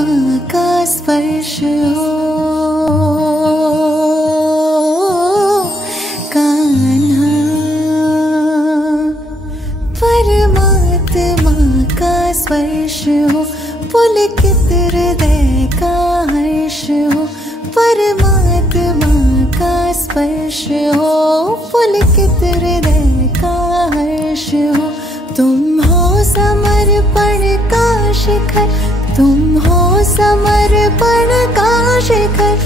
माँ का स्पर्श हो। कान्हा परमात्मा का स्पर्श हो, पुलकित हृदय का हर्ष हो। परमात्मा का स्पर्श हो, पुलकित हृदय का हर्ष हो। तुम हो समर्पण का शिखर, तुम हो समर्पण का शिखर।